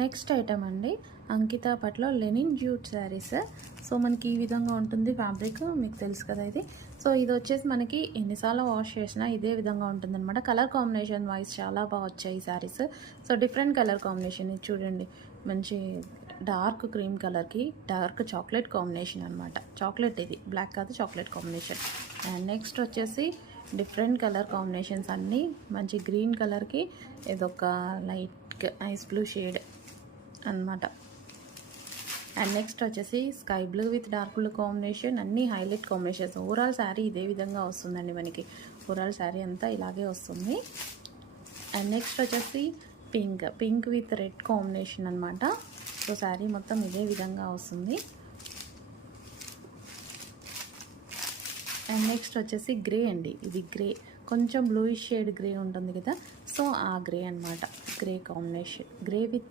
Next item అండి, అంకిత పట్లో Lenin jute saris. So మనకి ఈ విధంగా ఉంటుంది ఫ్యాబ్రిక్, మీకు తెలుసు కదా ఇది. సో ఇది వచ్చేసి మనకి ఎన్నిసార్లు వాష్ చేసినా ఇదే విధంగా ఉంటుందన్నమాట. కలర్ కాంబినేషన్ వైజ్ చాలా బాగా వచ్చాయి ఈ saris. So different colour combination ఇది చూడండి, మంచి డార్క్ క్రీమ్ కలర్కి డార్క్ చాక్లెట్ కాంబినేషన్ అనమాట. చాక్లెట్ ఇది, బ్లాక్ కాదు, చాక్లెట్ కాంబినేషన్. అండ్ నెక్స్ట్ వచ్చేసి డిఫరెంట్ కలర్ కాంబినేషన్స్ అన్నీ మంచి గ్రీన్ కలర్కి ఇదొక లైట్ ఐస్ బ్లూ షేడ్ అనమాట. అండ్ నెక్స్ట్ వచ్చేసి sky blue with dark blue combination, అన్ని హైలైట్ కాంబినేషన్స్. ఓవరాల్ శారీ ఇదే విధంగా వస్తుందండి మనకి. ఓవరాల్ శారీ అంతా ఇలాగే వస్తుంది. అండ్ నెక్స్ట్ వచ్చేసి పింక్ విత్ రెడ్ కాంబినేషన్ అనమాట. సో శారీ మొత్తం ఇదే విధంగా వస్తుంది. అండ్ నెక్స్ట్ వచ్చేసి గ్రే అండి, ఇది గ్రే, కొంచెం బ్లూయిష్ షేడ్ గ్రే ఉంటుంది కదా, సో ఆ గ్రే అనమాట. Grey combination, grey with